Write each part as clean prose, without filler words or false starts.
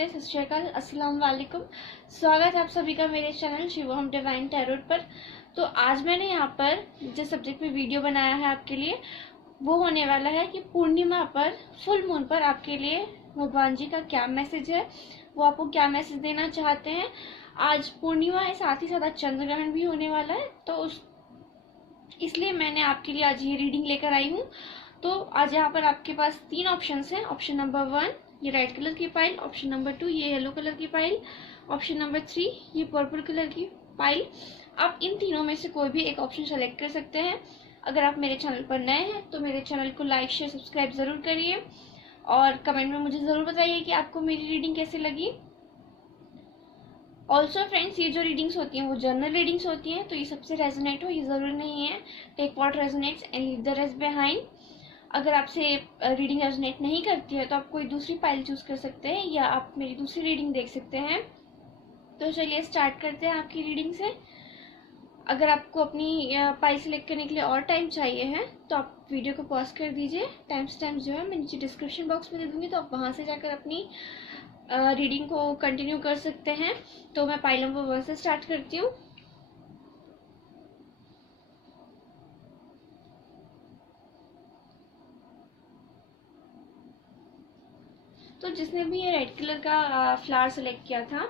नमस्ते, सत श्री अकाल, अस्सलाम वालेकुम। स्वागत है आप सभी का मेरे चैनल शिवम डिवाइन टैरोट पर। तो आज मैंने यहाँ पर जिस सब्जेक्ट पे वीडियो बनाया है आपके लिए वो होने वाला है कि पूर्णिमा पर, फुल मून पर आपके लिए भगवान जी का क्या मैसेज है, वो आपको क्या मैसेज देना चाहते हैं। आज पूर्णिमा है, साथ ही साथ चंद्र ग्रहण भी होने वाला है, तो इसलिए मैंने आपके लिए आज ये रीडिंग लेकर आई हूँ। तो आज यहाँ पर आपके पास 3 ऑप्शंस हैं। ऑप्शन नंबर 1 ये रेड कलर की पाइल, ऑप्शन नंबर 2 ये येलो कलर की पाइल, ऑप्शन नंबर 3 ये पर्पल कलर की पाइल। आप इन तीनों में से कोई भी एक ऑप्शन सेलेक्ट कर सकते हैं। अगर आप मेरे चैनल पर नए हैं तो मेरे चैनल को लाइक शेयर सब्सक्राइब जरूर करिए और कमेंट में मुझे जरूर बताइए कि आपको मेरी रीडिंग कैसी लगी। ऑल्सो फ्रेंड्स, ये जो रीडिंग्स होती हैं वो जनरल रीडिंग्स होती हैं, तो ये सबसे रेजोनेट हो ये ज़रूरी नहीं है। Take what resonates and leave the rest behind. अगर आपसे रीडिंग रेजोनेट नहीं करती है तो आप कोई दूसरी फाइल चूज कर सकते हैं या आप मेरी दूसरी रीडिंग देख सकते हैं। तो चलिए स्टार्ट करते हैं आपकी रीडिंग से। अगर आपको अपनी फाइल सेलेक्ट करने के लिए और टाइम चाहिए है तो आप वीडियो को पॉज कर दीजिए। टाइम्स जो है मैं नीचे डिस्क्रिप्शन बॉक्स में दे दूंगी, तो आप वहाँ से जाकर अपनी रीडिंग को कंटिन्यू कर सकते हैं। तो मैं फाइल नंबर 1 से स्टार्ट करती हूँ। तो जिसने भी ये रेड कलर का फ्लावर सेलेक्ट किया था,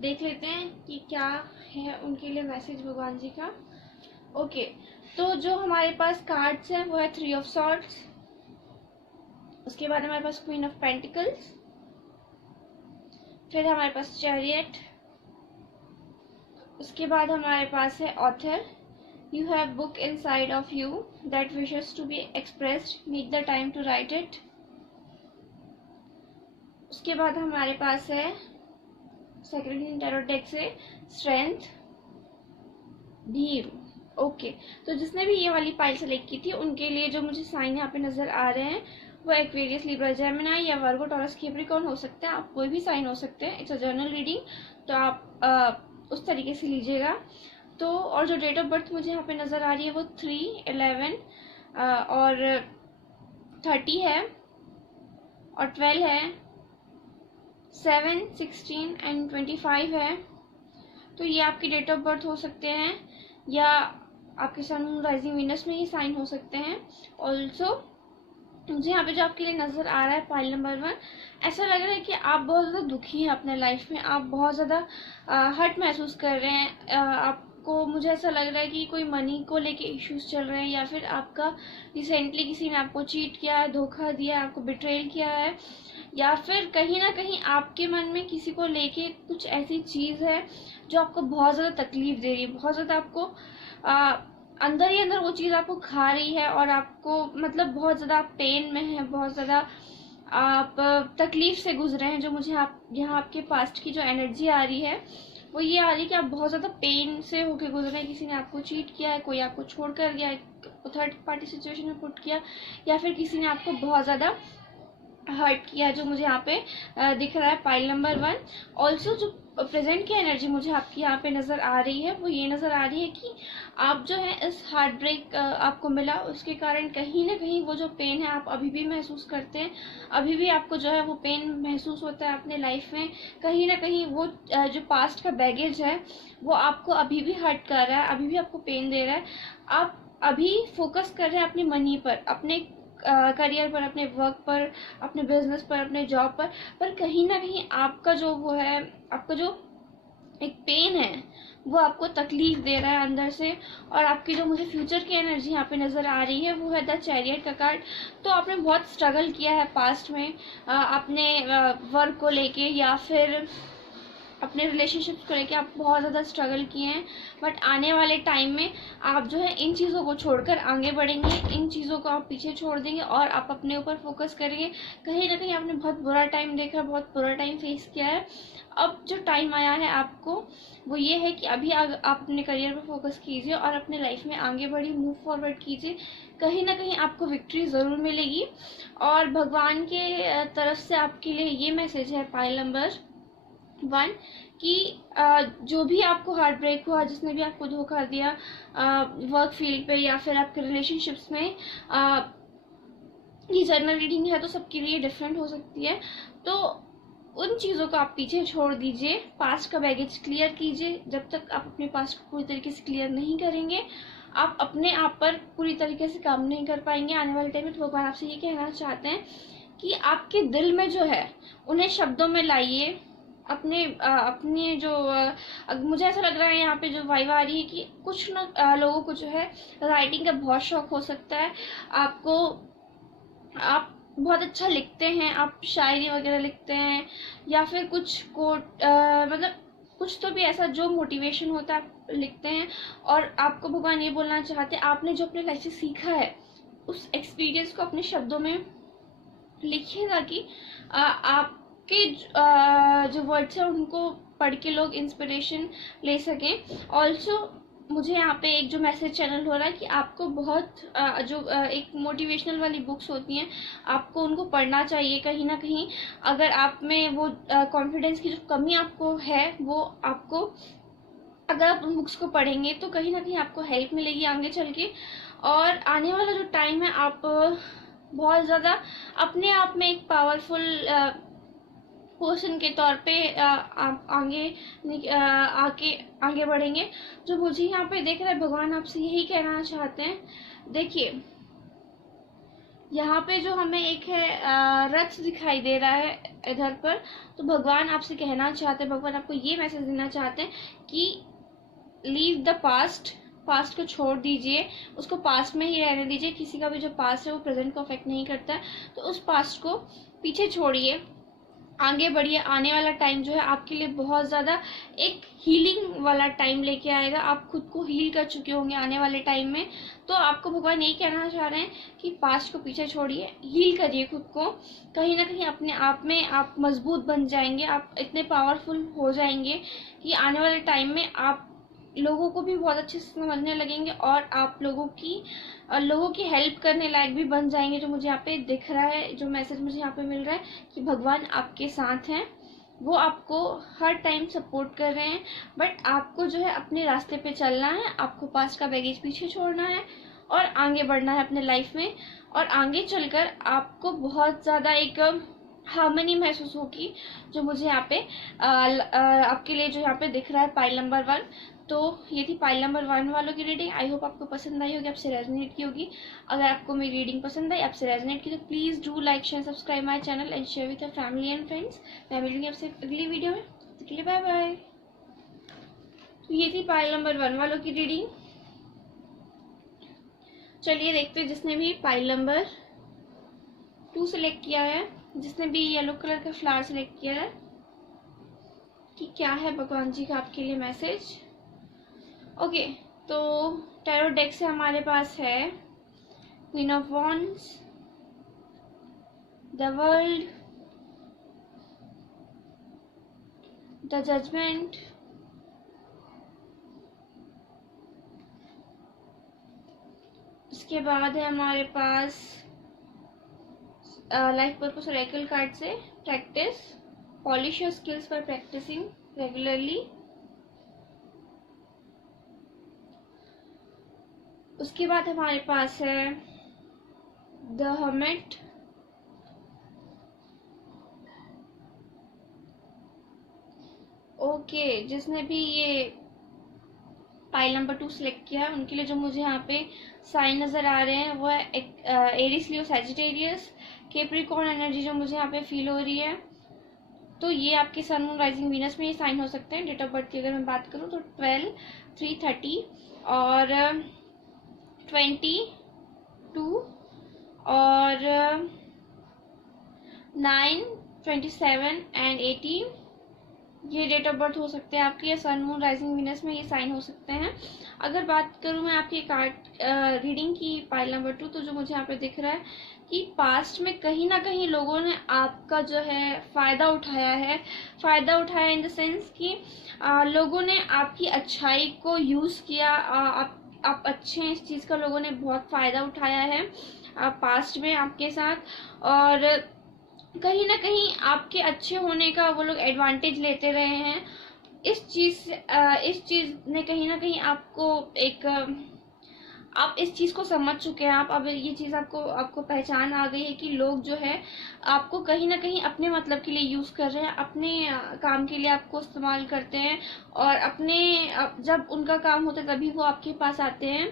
देख लेते हैं कि क्या है उनके लिए मैसेज भगवान जी का। ओके, तो जो हमारे पास कार्ड्स हैं वो है 3 ऑफ सॉर्ड्स, उसके बाद हमारे पास क्वीन ऑफ पेंटिकल्स, फिर हमारे पास चैरियट, उसके बाद हमारे पास है author. You have book inside of you that wishes to be expressed, make the time to write it. उसके बाद हमारे पास है सेक्रेट टैरोट डेक से स्ट्रेंथ, भीम। ओके, तो जिसने भी ये वाली फाइल सेलेक्ट की थी उनके लिए जो मुझे साइन यहाँ पे नजर आ रहे हैं वो एक्वेरियस, लिब्रा, जेमिनी या वर्गो, टॉरस, कैप्रिकॉर्न हो सकते हैं। आप कोई भी साइन हो सकते हैं। इट्स अ जर्नल रीडिंग, तो आप उस तरीके से लीजिएगा। तो और जो डेट ऑफ बर्थ मुझे यहाँ पे नजर आ रही है वो 3, 11 और 30 है, और 12 है, 7, 16 एंड 25 है। तो ये आपकी डेट ऑफ बर्थ हो सकते हैं या आपके सन मून राइजिंग वीनस में ही साइन हो सकते हैं। ऑल्सो मुझे यहाँ पे जो आपके लिए नजर आ रहा है फाइल नंबर 1, ऐसा लग रहा है कि आप बहुत ज़्यादा दुखी हैं अपने लाइफ में। आप बहुत ज़्यादा हर्ट महसूस कर रहे हैं। आपको, मुझे ऐसा लग रहा है कि कोई मनी को लेके इश्यूज चल रहे हैं, या फिर आपका रिसेंटली किसी ने आपको चीट किया है, धोखा दिया है, आपको बिट्रेल किया है, या फिर कहीं ना कहीं आपके मन में किसी को लेके कुछ ऐसी चीज़ है जो आपको बहुत ज़्यादा तकलीफ दे रही है। बहुत ज़्यादा आपको अंदर ही अंदर वो चीज़ आपको खा रही है और आपको मतलब बहुत ज़्यादा पेन में है, बहुत ज़्यादा आप तकलीफ से गुजरे हैं। जो मुझे आप यहाँ आपके पास्ट की जो एनर्जी आ रही है वो ये आ रही है कि आप बहुत ज़्यादा पेन से होके गुजरे हैं। किसी ने आपको चीट किया है, कोई आपको छोड़ कर गया, थर्ड पार्टी सिचुएशन में पुट किया, या फिर किसी ने आपको बहुत ज़्यादा हर्ट किया, जो मुझे यहाँ पे दिख रहा है फाइल नंबर 1। ऑल्सो जो प्रेजेंट की एनर्जी मुझे आपकी यहाँ पे नज़र आ रही है वो ये नज़र आ रही है कि आप जो है इस हार्ट ब्रेक आपको मिला, उसके कारण कहीं ना कहीं वो जो पेन है आप अभी भी महसूस करते हैं। अभी भी आपको जो है वो पेन महसूस होता है अपने लाइफ में। कहीं ना कहीं वो जो पास्ट का बैगेज है वो आपको अभी भी हर्ट कर रहा है, अभी भी आपको पेन दे रहा है। आप अभी फोकस कर रहे हैं अपनी मनी पर, अपने करियर पर, अपने वर्क पर, अपने बिजनेस पर, अपने जॉब पर कहीं ना कहीं आपका जो वो है, आपका जो एक पेन है वो आपको तकलीफ दे रहा है अंदर से। और आपकी जो मुझे फ्यूचर की एनर्जी यहाँ पे नज़र आ रही है वो है द चैरियट का कार्ड। तो आपने बहुत स्ट्रगल किया है पास्ट में, अपने वर्क को लेके या फिर अपने रिलेशनशिप्स को लेके आप बहुत ज़्यादा स्ट्रगल किए हैं। बट आने वाले टाइम में आप जो है इन चीज़ों को छोड़कर आगे बढ़ेंगे, इन चीज़ों को आप पीछे छोड़ देंगे और आप अपने ऊपर फोकस करेंगे। कहीं ना कहीं आपने बहुत बुरा टाइम देखा, बहुत बुरा टाइम फेस किया है। अब जो टाइम आया है आपको वो ये है कि अभी आप अपने करियर पर फोकस कीजिए और अपने लाइफ में आगे बढ़िए, मूव फॉरवर्ड कीजिए। कहीं ना कहीं आपको विक्ट्री ज़रूर मिलेगी। और भगवान के तरफ से आपके लिए ये मैसेज है फाइल नंबर 1 कि जो भी आपको हार्ट ब्रेक हुआ, जिसने भी आपको धोखा दिया वर्क फील्ड पे या फिर आपके रिलेशनशिप्स में, ये जर्नल रीडिंग है तो सबके लिए डिफरेंट हो सकती है। तो उन चीज़ों को आप पीछे छोड़ दीजिए, पास्ट का बैगेज क्लियर कीजिए। जब तक आप अपने पास्ट को पूरी तरीके से क्लियर नहीं करेंगे, आप अपने आप पर पूरी तरीके से काम नहीं कर पाएंगे आने वाले टाइम में। तो भगवान आपसे ये कहना चाहते हैं कि आपके दिल में जो है उन्हें शब्दों में लाइए। अपने जो मुझे ऐसा लग रहा है यहाँ पे जो वाइब आ रही है कि कुछ लोगों को जो है राइटिंग का बहुत शौक हो सकता है। आप बहुत अच्छा लिखते हैं, आप शायरी वगैरह लिखते हैं, या फिर कुछ कोट मतलब कुछ तो भी ऐसा जो मोटिवेशन होता है आप लिखते हैं। और आपको भगवान ये बोलना चाहते हैं, आपने जो अपने लाइफ से सीखा है उस एक्सपीरियंस को अपने शब्दों में लिखिए, ताकि आपके जो वर्ड्स हैं उनको पढ़ के लोग इंस्पिरेशन ले सकें। ऑल्सो मुझे यहाँ पे एक जो मैसेज चैनल हो रहा है कि आपको बहुत एक मोटिवेशनल वाली बुक्स होती हैं, आपको उनको पढ़ना चाहिए। कहीं ना कहीं अगर आप में वो कॉन्फिडेंस की जो कमी आपको है, वो आपको, अगर आप उन बुक्स को पढ़ेंगे तो कहीं ना कहीं आपको हेल्प मिलेगी आगे चल के। और आने वाला जो टाइम है, आप बहुत ज़्यादा अपने आप में एक पावरफुल पर्सन के तौर पे आप आगे बढ़ेंगे। जो मुझे यहाँ पे देख रहा है, भगवान आपसे यही कहना चाहते हैं। देखिए यहाँ पे जो हमें एक है रथ दिखाई दे रहा है इधर पर, तो भगवान आपसे कहना चाहते हैं, भगवान आपको ये मैसेज देना चाहते हैं कि लीव द पास्ट को छोड़ दीजिए, उसको पास्ट में ही रहने दीजिए। किसी का भी जो पास्ट है वो प्रेजेंट को अफेक्ट नहीं करता है, तो उस पास्ट को पीछे छोड़िए, आगे बढ़िए। आने वाला टाइम जो है आपके लिए बहुत ज़्यादा एक हीलिंग वाला टाइम लेके आएगा। आप खुद को हील कर चुके होंगे आने वाले टाइम में, तो आपको भगवान यही कहना चाह रहे हैं कि पास्ट को पीछे छोड़िए, हील करिए खुद को। कहीं ना कहीं अपने आप में आप मजबूत बन जाएंगे, आप इतने पावरफुल हो जाएंगे कि आने वाले टाइम में आप लोगों को भी बहुत अच्छे से समझने लगेंगे, और आप लोगों की हेल्प करने लायक भी बन जाएंगे। जो मुझे यहाँ पे दिख रहा है, जो मैसेज मुझे यहाँ पे मिल रहा है कि भगवान आपके साथ हैं, वो आपको हर टाइम सपोर्ट कर रहे हैं। बट आपको जो है अपने रास्ते पे चलना है, आपको पास्ट का बैगेज पीछे छोड़ना है और आगे बढ़ना है अपने लाइफ में। और आगे चलकर आपको बहुत ज़्यादा एक हार्मनी महसूस होगी, जो मुझे यहाँ पे आपके लिए जो यहाँ पे दिख रहा है पाइल नंबर 1। तो ये थी पाइल नंबर 1 वालों की रीडिंग। आई होप आपको पसंद आई होगी, आपसे रेजोनेट की होगी। अगर आपको मेरी रीडिंग पसंद आई, आपसे रेजोनेट की, तो please do like share subscribe my channel and share with your family and friends. मैं मिलूंगी आपसे अगली वीडियो में, तब तक के लिए बाय बाय। तो ये थी पाइल नंबर 1 वालों की रीडिंग। चलिए देखते हैं जिसने भी पाइल नंबर 2 सेलेक्ट किया है, जिसने भी येलो कलर का फ्लावर सेलेक्ट किया है, कि क्या है भगवान जी का आपके लिए मैसेज। ओके, तो टैरो डेक से हमारे पास है queen of wands, the world, the judgment, उसके बाद है हमारे पास लाइफ पर्पस ओरेकल कार्ड से practice, polish your skills by practicing regularly. उसके बाद हमारे पास है द हर्मिट, ओके, जिसने भी ये पाइल नंबर 2 सिलेक्ट किया है उनके लिए जो मुझे यहाँ पे साइन नजर आ रहे हैं वो है एरिस, लियो, सैजिटेरियस, कैप्रिकॉर्न एनर्जी जो मुझे यहाँ पे फील हो रही है। तो ये आपके सन, मून, राइजिंग, वीनस में ये साइन हो सकते हैं। डेट ऑफ बर्थ की अगर मैं बात करूँ तो 12, 3, 30 और 22 और 9, 27 एंड 18 ये डेट ऑफ बर्थ हो सकते हैं आपके, या सन, मून, राइजिंग, वीनस में ये साइन हो सकते हैं। अगर बात करूँ मैं आपकी कार्ड रीडिंग की पाइल नंबर 2, तो जो मुझे यहाँ पे दिख रहा है कि पास्ट में कहीं ना कहीं लोगों ने आपका जो है फ़ायदा उठाया इन द सेंस कि लोगों ने आपकी अच्छाई को यूज़ किया। आप अच्छे हैं, इस चीज़ का लोगों ने बहुत फ़ायदा उठाया है पास्ट में आपके साथ, और कहीं ना कहीं आपके अच्छे होने का वो लोग एडवांटेज लेते रहे हैं। इस चीज़ ने कहीं ना कहीं आपको एक आप इस चीज़ को समझ चुके हैं, आप अब ये चीज़ आपको पहचान आ गई है कि लोग जो है आपको कहीं ना कहीं अपने मतलब के लिए यूज़ कर रहे हैं, अपने काम के लिए आपको इस्तेमाल करते हैं, और जब उनका काम होता है तभी वो आपके पास आते हैं।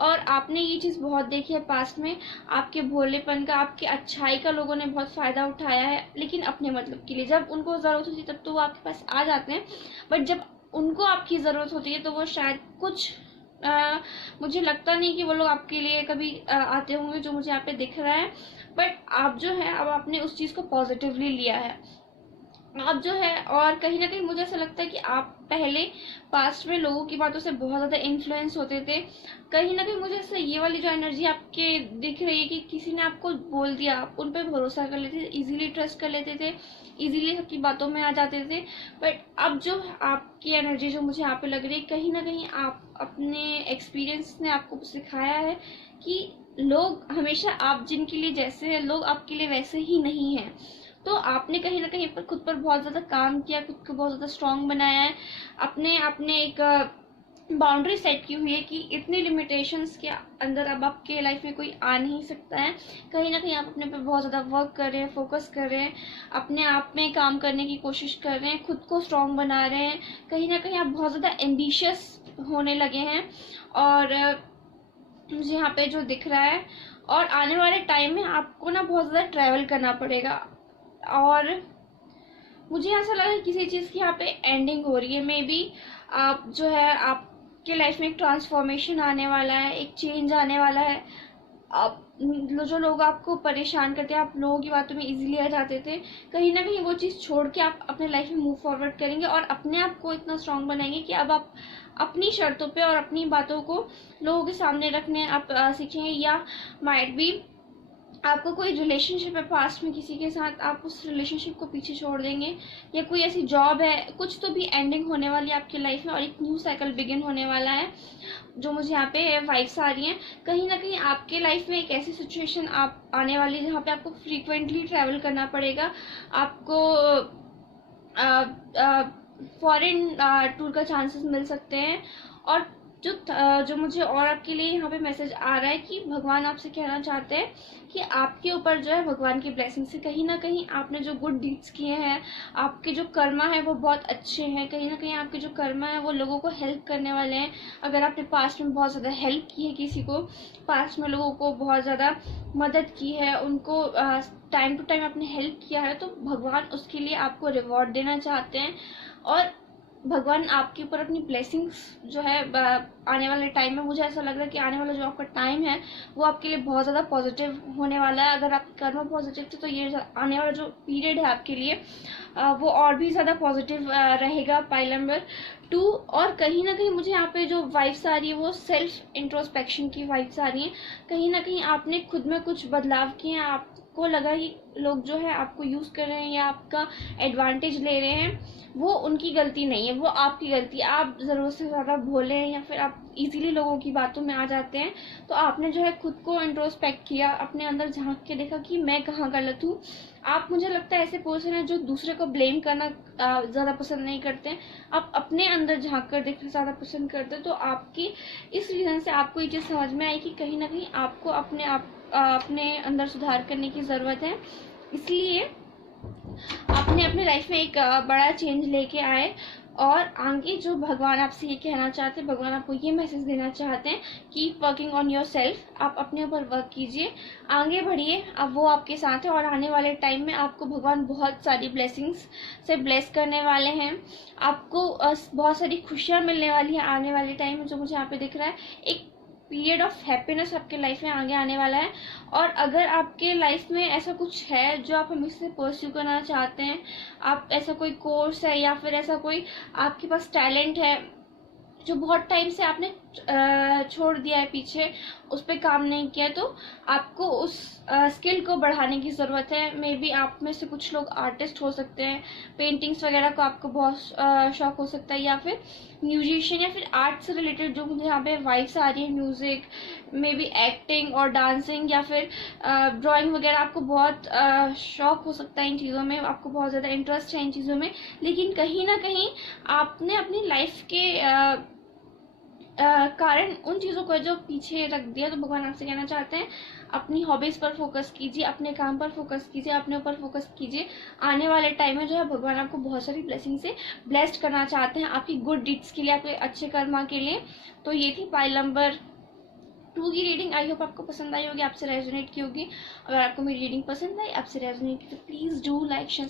और आपने ये चीज़ बहुत देखी है पास्ट में, आपके भोलेपन का, आपके अच्छाई का लोगों ने बहुत फ़ायदा उठाया है, लेकिन अपने मतलब के लिए। जब उनको ज़रूरत होती है तब तो वो आपके पास आ जाते हैं, बट जब उनको आपकी ज़रूरत होती है तो वो शायद कुछ मुझे लगता नहीं कि वो लोग आपके लिए कभी आते होंगे, जो मुझे यहाँ पे दिख रहा है। बट आप जो है अब आपने उस चीज़ को पॉजिटिवली लिया है, आप जो है, और कहीं ना कहीं मुझे ऐसा लगता है कि आप पहले पास्ट में लोगों की बातों से बहुत ज़्यादा इन्फ्लुएंस होते थे। कहीं ना कहीं मुझे ऐसा ये वाली जो एनर्जी आपके दिख रही है कि किसी ने आपको बोल दिया, आप उन पर भरोसा कर लेते थे, इजीली ट्रस्ट कर लेते थे, इजीली सबकी बातों में आ जाते थे। बट अब जो आपकी एनर्जी जो मुझे यहाँ पे लग रही है, कहीं ना कहीं आप अपने एक्सपीरियंस ने आपको सिखाया है कि लोग हमेशा, आप जिनके लिए जैसे हैं लोग आपके लिए वैसे ही नहीं हैं। तो आपने कहीं ना कहीं पर खुद पर बहुत ज़्यादा काम किया, खुद को बहुत ज़्यादा स्ट्रांग बनाया है, आपने एक बाउंड्री सेट की हुई है कि इतनी लिमिटेशंस के अंदर अब आपके लाइफ में कोई आ नहीं सकता है। कहीं ना कहीं आप अपने पे बहुत ज़्यादा वर्क कर रहे हैं, फोकस कर रहे हैं, अपने आप में काम करने की कोशिश कर रहे हैं, खुद को स्ट्रांग बना रहे हैं। कहीं ना कहीं आप बहुत ज़्यादा एम्बिशियस होने लगे हैं, और मुझे यहाँ पे जो दिख रहा है, और आने वाले टाइम में आपको ना बहुत ज़्यादा ट्रैवल करना पड़ेगा। और मुझे ऐसा लगा कि किसी चीज़ की यहाँ पे एंडिंग हो रही है, मे बी आप जो है आपके लाइफ में एक ट्रांसफॉर्मेशन आने वाला है, एक चेंज आने वाला है। आप जो लोग आपको परेशान करते हैं, आप लोगों की बातों में इजीली आ जाते थे, कहीं ना कहीं वो चीज़ छोड़ के आप अपने लाइफ में मूव फॉरवर्ड करेंगे, और अपने आप को इतना स्ट्रांग बनाएंगे कि अब आप अपनी शर्तों पे और अपनी बातों को लोगों के सामने रखने आप सीखेंगे। या माइट बी आपको कोई रिलेशनशिप है पास्ट में किसी के साथ, आप उस रिलेशनशिप को पीछे छोड़ देंगे, या कोई ऐसी जॉब है, कुछ तो भी एंडिंग होने वाली है आपकी लाइफ में, और एक न्यू साइकिल बिगिन होने वाला है, जो मुझे यहाँ पे वाइब्स आ रही हैं। कहीं ना कहीं आपके लाइफ में एक ऐसी सिचुएशन आप आने वाली है जहाँ पे आपको फ्रीक्वेंटली ट्रैवल करना पड़ेगा, आपको फॉरेन टूर का चांसेस मिल सकते हैं। और जो मुझे और आपके लिए यहाँ पे मैसेज आ रहा है कि भगवान आपसे कहना चाहते हैं कि आपके ऊपर जो है भगवान की ब्लेसिंग से, कहीं ना कहीं आपने जो गुड डीड्स किए हैं, आपके जो कर्मा है वो बहुत अच्छे हैं, कहीं ना कहीं आपके जो कर्मा है वो लोगों को हेल्प करने वाले हैं। अगर आपने पास्ट में बहुत ज़्यादा हेल्प की है किसी को, पास्ट में लोगों को बहुत ज़्यादा मदद की है, उनको टाइम टू टाइम आपने हेल्प किया है, तो भगवान उसके लिए आपको रिवॉर्ड देना चाहते हैं। और भगवान आपके ऊपर अपनी ब्लेसिंग्स जो है आने वाले टाइम में, मुझे ऐसा लग रहा है कि आने वाला जो आपका टाइम है वो आपके लिए बहुत ज़्यादा पॉजिटिव होने वाला है। अगर आपके कर्म पॉजिटिव थे तो ये आने वाला जो पीरियड है आपके लिए वो और भी ज़्यादा पॉजिटिव रहेगा। Pile number 2। और कहीं ना कहीं मुझे यहाँ पे जो वाइब्स आ रही है वो सेल्फ इंट्रोस्पेक्शन की वाइब्स आ रही हैं। कहीं ना कहीं आपने खुद में कुछ बदलाव किए हैं, आपको लगा कि लोग जो है आपको यूज़ कर रहे हैं या आपका एडवांटेज ले रहे हैं, वो उनकी गलती नहीं है, वो आपकी गलती है। आप ज़रूरत से ज़्यादा भोले हैं, या फिर आप इजीली लोगों की बातों में आ जाते हैं। तो आपने जो है खुद को इंट्रोस्पेक्ट किया, अपने अंदर झांक के देखा कि मैं कहाँ गलत हूँ। आप, मुझे लगता है, ऐसे पर्सन है जो दूसरे को ब्लेम करना ज़्यादा पसंद नहीं करते, आप अपने अंदर झांक कर देखना ज़्यादा पसंद करते। तो आपकी इस रीज़न से आपको ये चीज़ समझ में आई कि कहीं ना कहीं आपको अपने अंदर सुधार करने की ज़रूरत है। इसलिए आपने अपने लाइफ में एक बड़ा चेंज लेके आए, और आगे जो भगवान आपसे ये कहना चाहते हैं, भगवान आपको ये मैसेज देना चाहते हैं, keep working on your self. आप अपने ऊपर वर्क कीजिए, आगे बढ़िए, अब वो आपके साथ है। और आने वाले टाइम में आपको भगवान बहुत सारी ब्लेसिंग्स से ब्लेस करने वाले हैं, आपको बहुत सारी खुशियाँ मिलने वाली है आने वाले टाइम में, जो मुझे यहाँ पे दिख रहा है। एक पीरियड ऑफ हैप्पीनेस आपके लाइफ में आगे आने वाला है। और अगर आपके लाइफ में ऐसा कुछ है जो आप हमेशा परस्यू करना चाहते हैं, आप ऐसा कोई कोर्स है या फिर ऐसा कोई आपके पास टैलेंट है जो बहुत टाइम से आपने छोड़ दिया है पीछे, उस पर काम नहीं किया, तो आपको उस स्किल को बढ़ाने की ज़रूरत है। मे बी आप में से कुछ लोग आर्टिस्ट हो सकते हैं, पेंटिंग्स वगैरह को आपको बहुत शौक हो सकता है, या फिर म्यूजिशियन, या फिर आर्ट से रिलेटेड जो मुझे यहाँ पे वाइब्स आ रही है, म्यूज़िक, मे बी एक्टिंग और डांसिंग, या फिर ड्राइंग वगैरह, आपको बहुत शौक हो सकता है इन चीज़ों में, आपको बहुत ज़्यादा इंटरेस्ट है इन चीज़ों में। लेकिन कहीं ना कहीं आपने अपनी लाइफ के कारण उन चीज़ों को जो पीछे रख दिया। तो भगवान आपसे कहना चाहते हैं अपनी हॉबीज़ पर फोकस कीजिए, अपने काम पर फोकस कीजिए, अपने ऊपर फोकस कीजिए। आने वाले टाइम में जो है भगवान आपको बहुत सारी ब्लेसिंग से ब्लेस्ड करना चाहते हैं, आपकी गुड डीड्स के लिए, आपके अच्छे कर्मा के लिए। तो ये थी पाइल नंबर 2 की रीडिंग। आई होप आपको पसंद आई होगी, आपसे रेजोनेट की होगी। अगर आपको मेरी रीडिंग पसंद आई, आपसे रेजोनेट की, तो please do like share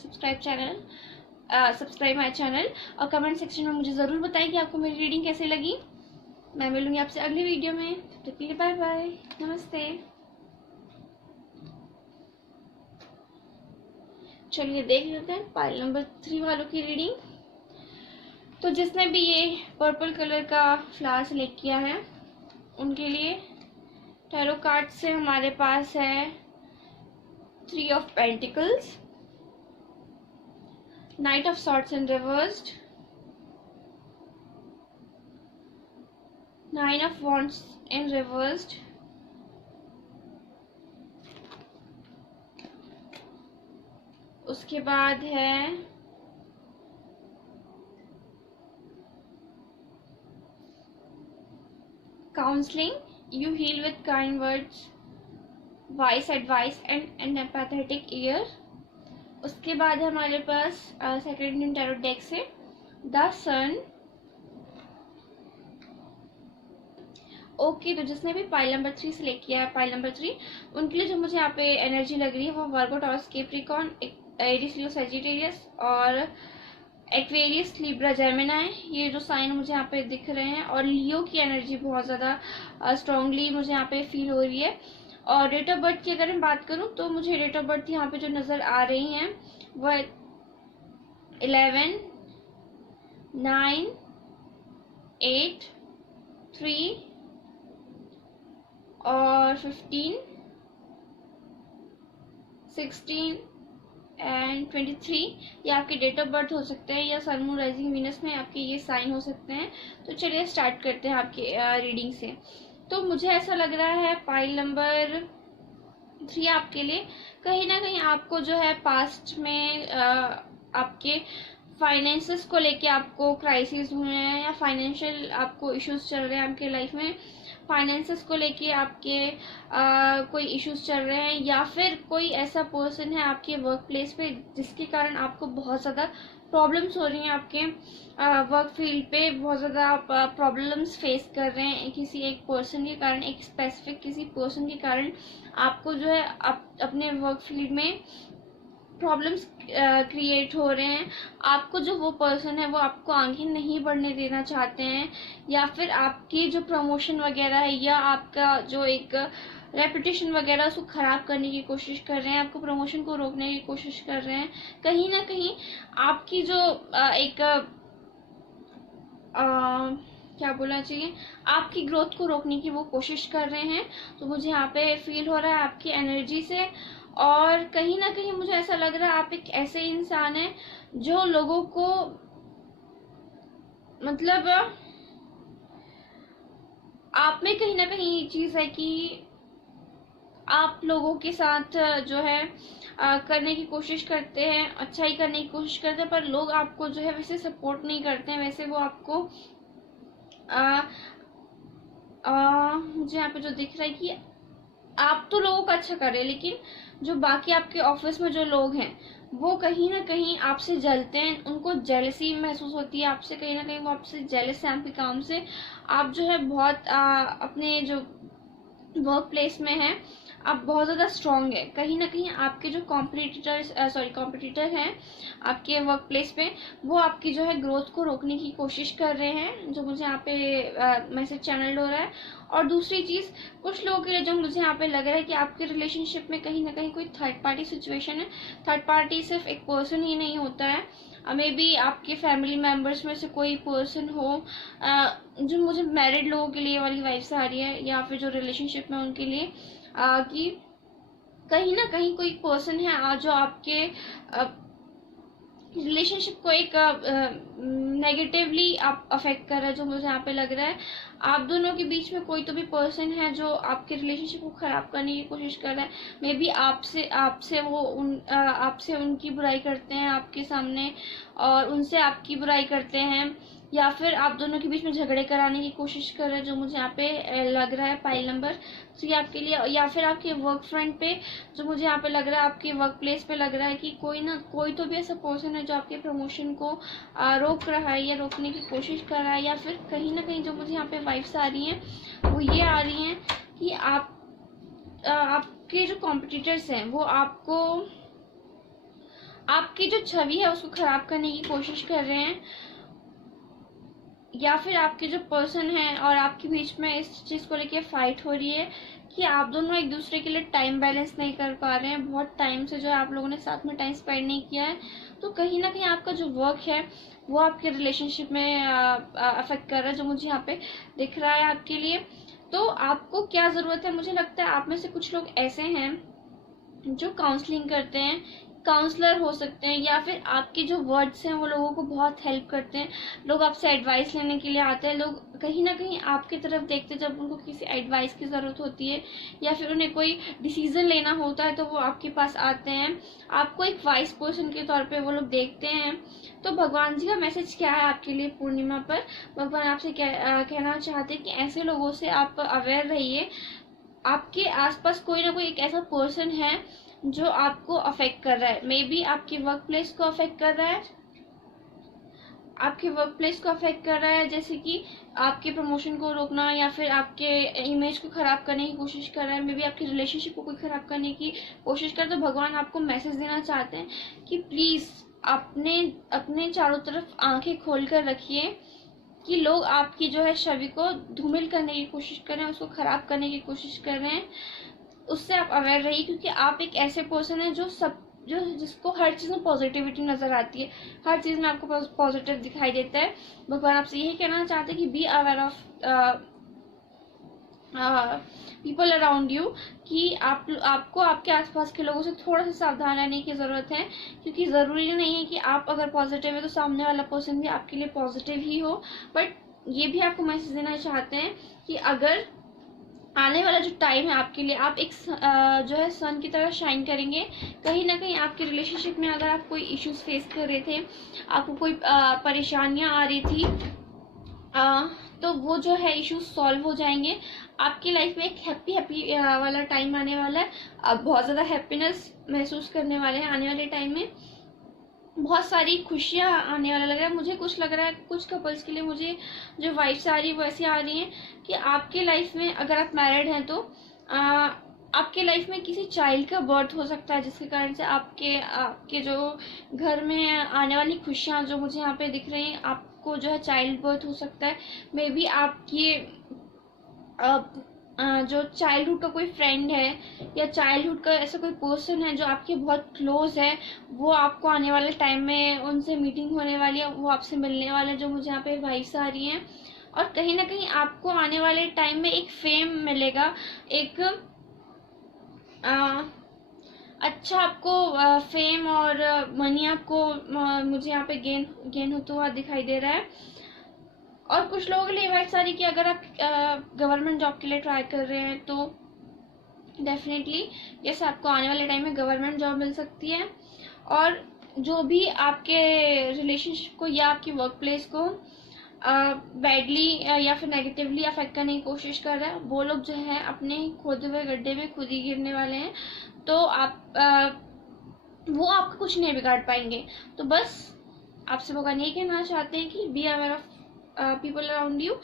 subscribe my channel, और कमेंट सेक्शन में मुझे ज़रूर बताएं कि आपको मेरी रीडिंग कैसे लगी। मैं मिलूंगी आपसे अगली वीडियो में, तब तक के लिए बाय बाय, नमस्ते। चलिए देख लेते हैं पाइल नंबर 3 वालों की रीडिंग। तो जिसने भी ये पर्पल कलर का फ्लावर सेलेक्ट किया है उनके लिए टैरो कार्ड से हमारे पास है 3 of pentacles, knight of swords in reversed, 9 of wands in reversed, उसके बाद है counselling, you heal with kind words, wise advice and an empathetic ear. उसके बाद है हमारे पास सेकंड इंडियन टैरो डेक से द सन। ओके, तो जिसने भी पाइल नंबर 3 सेलेक्ट किया है, पाइल नंबर 3, उनके लिए जो मुझे यहाँ पे एनर्जी लग रही है वो वर्गो, टॉरस, कैप्रिकॉर्न, एरीज, लियो, सजिटेरियस और एक्वेरियस, लिब्रा, जेमिनी, ये जो साइन मुझे यहाँ पे दिख रहे हैं। और लियो की एनर्जी बहुत ज़्यादा स्ट्रांगली मुझे यहाँ पे फील हो रही है। और डेट ऑफ बर्थ की अगर मैं बात करूँ तो मुझे डेट ऑफ बर्थ यहाँ पे जो नज़र आ रही हैं वह 11, 9, 8, 3 और 15, 16 एंड 23। ये आपके डेट ऑफ बर्थ हो सकते हैं, या सन, मून, राइजिंग, वीनस में आपके ये साइन हो सकते हैं। तो चलिए स्टार्ट करते हैं आपके रीडिंग से। तो मुझे ऐसा लग रहा है पाइल नंबर 3 आपके लिए कहीं ना कहीं आपको जो है पास्ट में आपके फाइनेंसेस को लेके आपको क्राइसिस हुए हैं, या फाइनेंशियल आपको इश्यूज चल रहे हैं आपके लाइफ में, फाइनेंसेस को लेके आपके कोई इश्यूज चल रहे हैं, या फिर कोई ऐसा पर्सन है आपके वर्क प्लेस पे जिसके कारण आपको बहुत ज़्यादा प्रॉब्लम्स हो रही हैं। आपके वर्क फील्ड पे बहुत ज़्यादा आप प्रॉब्लम्स फेस कर रहे हैं किसी एक पर्सन के कारण, एक स्पेसिफिक किसी पर्सन के कारण आपको जो है अपने वर्क फील्ड में प्रॉब्लम्स क्रिएट हो रहे हैं। आपको जो वो पर्सन है वो आपको आगे नहीं बढ़ने देना चाहते हैं, या फिर आपकी जो प्रमोशन वगैरह है या आपका जो एक रेपुटेशन वगैरह उसको ख़राब करने की कोशिश कर रहे हैं, आपको प्रमोशन को रोकने की कोशिश कर रहे हैं। कहीं ना कहीं आपकी जो क्या बोलना चाहिए, आपकी ग्रोथ को रोकने की वो कोशिश कर रहे हैं। तो मुझे यहाँ पे फील हो रहा है आपकी एनर्जी से। और कहीं ना कहीं मुझे ऐसा लग रहा है आप एक ऐसे इंसान हैं जो लोगों को मतलब आप में कहीं ना कहीं ये चीज़ है कि आप लोगों के साथ जो है करने की कोशिश करते हैं, अच्छाई करने की कोशिश करते हैं, पर लोग आपको जो है वैसे सपोर्ट नहीं करते हैं। वैसे वो आपको मुझे यहाँ पे जो दिख रहा है कि आप तो लोगों का अच्छा कर रहे हैं, लेकिन जो बाकी आपके ऑफिस में जो लोग हैं वो कहीं ना कहीं आपसे जलते हैं, उनको जेलसी महसूस होती है आपसे, कहीं ना कहीं वो आपसे जेलस है आपके काम से। आप जो है बहुत अपने जो वर्क प्लेस में है आप बहुत ज़्यादा स्ट्रॉन्ग है। कहीं ना कहीं आपके जो कॉम्पिटिटर हैं आपके वर्क प्लेस पे, वो आपकी जो है ग्रोथ को रोकने की कोशिश कर रहे हैं, जो मुझे यहाँ पे मैसेज चैनल हो रहा है। और दूसरी चीज़, कुछ लोगों के लिए जो मुझे यहाँ पे लग रहा है कि आपके रिलेशनशिप में कहीं ना कहीं कोई थर्ड पार्टी सिचुएशन है। थर्ड पार्टी सिर्फ एक पर्सन ही नहीं होता है, मे बी आपके फैमिली मेम्बर्स में से कोई पर्सन हो, जो मुझे मैरिड लोगों के लिए वाली वाइब्स आ रही है, या फिर जो रिलेशनशिप में उनके लिए कि कहीं ना कहीं कोई पर्सन है जो आपके रिलेशनशिप को एक नेगेटिवली आप अफेक्ट कर रहा है। जो मुझे यहाँ पे लग रहा है आप दोनों के बीच में कोई तो भी पर्सन है जो आपके रिलेशनशिप को ख़राब करने की कोशिश कर रहा है। मे बी आपसे उनकी बुराई करते हैं आपके सामने, और उनसे आपकी बुराई करते हैं। या फिर आप दोनों के बीच में झगड़े कराने की कोशिश कर रहे हैं, जो मुझे यहाँ पे लग रहा है पाइल नंबर 3 आपके लिए। या फिर आपके वर्क फ्रंट पे, जो मुझे यहाँ पे लग रहा है आपके वर्क प्लेस पे लग रहा है कि कोई तो भी ऐसा पर्सन है जो आपके प्रमोशन को रोक रहा है या रोकने की कोशिश कर रहा है। या फिर कहीं ना कहीं जो मुझे यहाँ पे वाइब्स आ रही हैं वो ये आ रही हैं कि आपके जो कॉम्पिटिटर्स हैं वो आपकी जो छवि है उसको खराब करने की कोशिश कर रहे हैं। या फिर आपके जो पर्सन है और आपके बीच में इस चीज़ को लेके फाइट हो रही है कि आप दोनों एक दूसरे के लिए टाइम बैलेंस नहीं कर पा रहे हैं। बहुत टाइम से जो है आप लोगों ने साथ में टाइम स्पेंड नहीं किया है, तो कहीं ना कहीं आपका जो वर्क है वो आपके रिलेशनशिप में अफेक्ट कर रहा है, जो मुझे यहाँ पे दिख रहा है आपके लिए। तो आपको क्या ज़रूरत है, मुझे लगता है आप में से कुछ लोग ऐसे हैं जो काउंसलिंग करते हैं, काउंसलर हो सकते हैं, या फिर आपके जो वर्ड्स हैं वो लोगों को बहुत हेल्प करते हैं। लोग आपसे एडवाइस लेने के लिए आते हैं, लोग कहीं ना कहीं आपकी तरफ देखते हैं जब उनको किसी एडवाइस की ज़रूरत होती है या फिर उन्हें कोई डिसीजन लेना होता है तो वो आपके पास आते हैं। आपको एक वाइस पर्सन के तौर पे वो लोग देखते हैं। तो भगवान जी का मैसेज क्या है आपके लिए पूर्णिमा पर? भगवान आपसे कहना चाहते हैं कि ऐसे लोगों से आप अवेयर रहिए। आपके आसपास कोई ना कोई एक ऐसा पर्सन है जो आपको अफेक्ट कर रहा है। मे बी आपके वर्क प्लेस को अफेक्ट कर रहा है, जैसे कि आपके प्रमोशन को रोकना या फिर आपके इमेज को खराब करने की कोशिश कर रहा है। मे बी आपकी रिलेशनशिप को कोई खराब करने की कोशिश कर। तो भगवान आपको मैसेज देना चाहते हैं कि प्लीज अपने चारों तरफ आंखें खोल कर रखिए कि लोग आपकी जो है छवि को धूमिल करने की कोशिश कर रहे हैं, उसको खराब करने की कोशिश कर रहे हैं। उससे आप अवेयर रहिए, क्योंकि आप एक ऐसे पर्सन है जिसको हर चीज़ में पॉजिटिविटी नज़र आती है, हर चीज़ में आपको पॉजिटिव दिखाई देता है। भगवान आपसे यही कहना चाहते हैं कि be aware of people around you, कि आपको आपके आसपास के लोगों से थोड़ा सा सावधान रहने की ज़रूरत है। क्योंकि ज़रूरी नहीं है कि आप अगर पॉजिटिव है तो सामने वाला पर्सन भी आपके लिए पॉजिटिव ही हो। बट ये भी आपको मैसेज देना चाहते हैं कि अगर आने वाला जो टाइम है आपके लिए, आप एक जो है सन की तरह शाइन करेंगे। कहीं ना कहीं आपके रिलेशनशिप में अगर आप कोई इश्यूज फेस कर रहे थे, आपको कोई परेशानियां आ रही थी, तो वो जो है इश्यूज सॉल्व हो जाएंगे। आपकी लाइफ में एक हैप्पी वाला टाइम आने वाला है। आप बहुत ज़्यादा हैप्पीनेस महसूस करने वाले हैं आने वाले टाइम में। बहुत सारी खुशियाँ आने वाला लग रहा है मुझे। कुछ लग रहा है कुछ कपल्स के लिए मुझे जो वाइब्स आ रही है वो ऐसी आ रही हैं कि आपके लाइफ में, अगर आप मैरिड हैं तो आपके लाइफ में किसी चाइल्ड का बर्थ हो सकता है, जिसके कारण से आपके जो घर में आने वाली खुशियाँ जो मुझे यहाँ पे दिख रही हैं, आपको जो है चाइल्ड बर्थ हो सकता है। मे बी आपकी जो चाइल्डहुड का कोई फ्रेंड है या चाइल्डहुड का ऐसा कोई पर्सन है जो आपके बहुत क्लोज है, वो आपको आने वाले टाइम में उनसे मीटिंग होने वाली है, वो आपसे मिलने वाले हैं, जो मुझे यहाँ पे वाइब्स आ रही हैं। और कहीं ना कहीं आपको आने वाले टाइम में एक फेम मिलेगा, एक अच्छा आपको फेम और मनी आपको मुझे यहाँ पे गेन होता हुआ दिखाई दे रहा है। और कुछ लोगों के लिए वाइब्स आ रही कि अगर आप गवर्नमेंट जॉब के लिए ट्राई कर रहे हैं तो डेफिनेटली जैसे आपको आने वाले टाइम में गवर्नमेंट जॉब मिल सकती है। और जो भी आपके रिलेशनशिप को या आपकी वर्क प्लेस को बैडली या फिर नेगेटिवली अफेक्ट करने की कोशिश कर रहे हैं, वो लोग जो है अपने खोदे हुए गड्ढे में खुद ही गिरने वाले हैं। तो वो आपका कुछ नहीं बिगाड़ पाएंगे। तो बस आपसे भगवान ये कहना चाहते हैं कि be aware of people around you,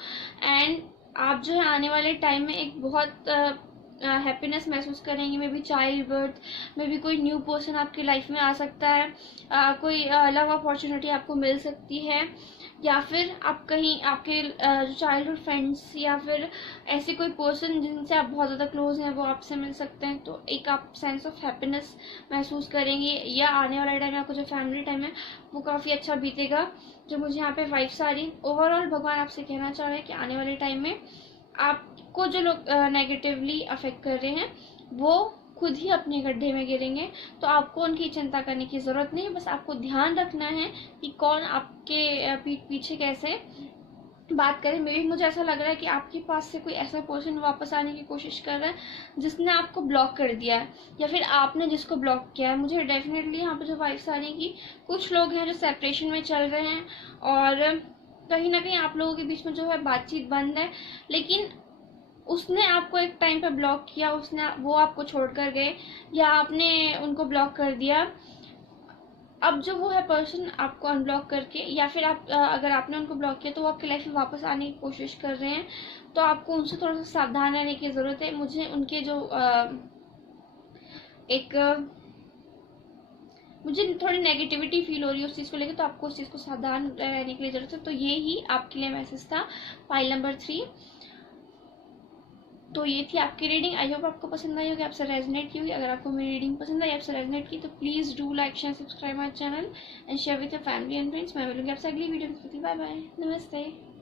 and आप जो है आने वाले टाइम में एक बहुत हैप्पीनेस महसूस करेंगे। May be child birth, may be कोई न्यू पर्सन आपकी लाइफ में आ सकता है, कोई लव अपॉर्चुनिटी आपको मिल सकती है, या फिर आप कहीं आपके जो चाइल्डहुड फ्रेंड्स या फिर ऐसे कोई पर्सन जिनसे आप बहुत ज़्यादा क्लोज हैं वो आपसे मिल सकते हैं। तो एक आप सेंस ऑफ हैप्पीनेस महसूस करेंगे, या आने वाले टाइम में आपको जो फैमिली टाइम है वो काफ़ी अच्छा बीतेगा, जो मुझे यहाँ पे वाइब्स आ रही। ओवरऑल भगवान आपसे कहना चाह रहे हैं कि आने वाले टाइम में आपको जो लोग नेगेटिवली अफेक्ट कर रहे हैं वो खुद ही अपने गड्ढे में गिरेंगे। तो आपको उनकी चिंता करने की ज़रूरत नहीं है, बस आपको ध्यान रखना है कि कौन आपके पीठ पीछे कैसे बात करें। मे भी मुझे ऐसा लग रहा है कि आपके पास से कोई ऐसा पर्सन वापस आने की कोशिश कर रहा है जिसने आपको ब्लॉक कर दिया है, या फिर आपने जिसको ब्लॉक किया है। मुझे डेफिनेटली यहाँ पे जो वाइब्स आ रही है कि कुछ लोग हैं जो सेपरेशन में चल रहे हैं और कहीं ना कहीं आप लोगों के बीच में जो है बातचीत बंद है, लेकिन उसने आपको एक टाइम पे ब्लॉक किया, वो आपको छोड़कर गए या आपने उनको ब्लॉक कर दिया। अब जो वो है पर्सन आपको अनब्लॉक करके, या फिर आप अगर आपने उनको ब्लॉक किया तो वो आपकी लाइफ में वापस आने की कोशिश कर रहे हैं, तो आपको उनसे थोड़ा सा सावधान रहने की ज़रूरत है। मुझे उनके जो मुझे थोड़ी नेगेटिविटी फील हो रही है उस चीज़ को लेकर, तो आपको उस चीज़ को सावधान रहने के लिए ज़रूरत है। तो ये ही आपके लिए मैसेज था पाइल नंबर 3। तो ये थी आपकी रीडिंग। आई होप आपको पसंद आई होगी, आपसे रेजोनेट की होगी। अगर आपको मेरी रीडिंग पसंद आई, आपसे रेजोनेट की, तो please do like share subscribe my channel and share with your family and friends. मैं मिलूंगी आपसे अगली वीडियो में। बाय बाय, नमस्ते।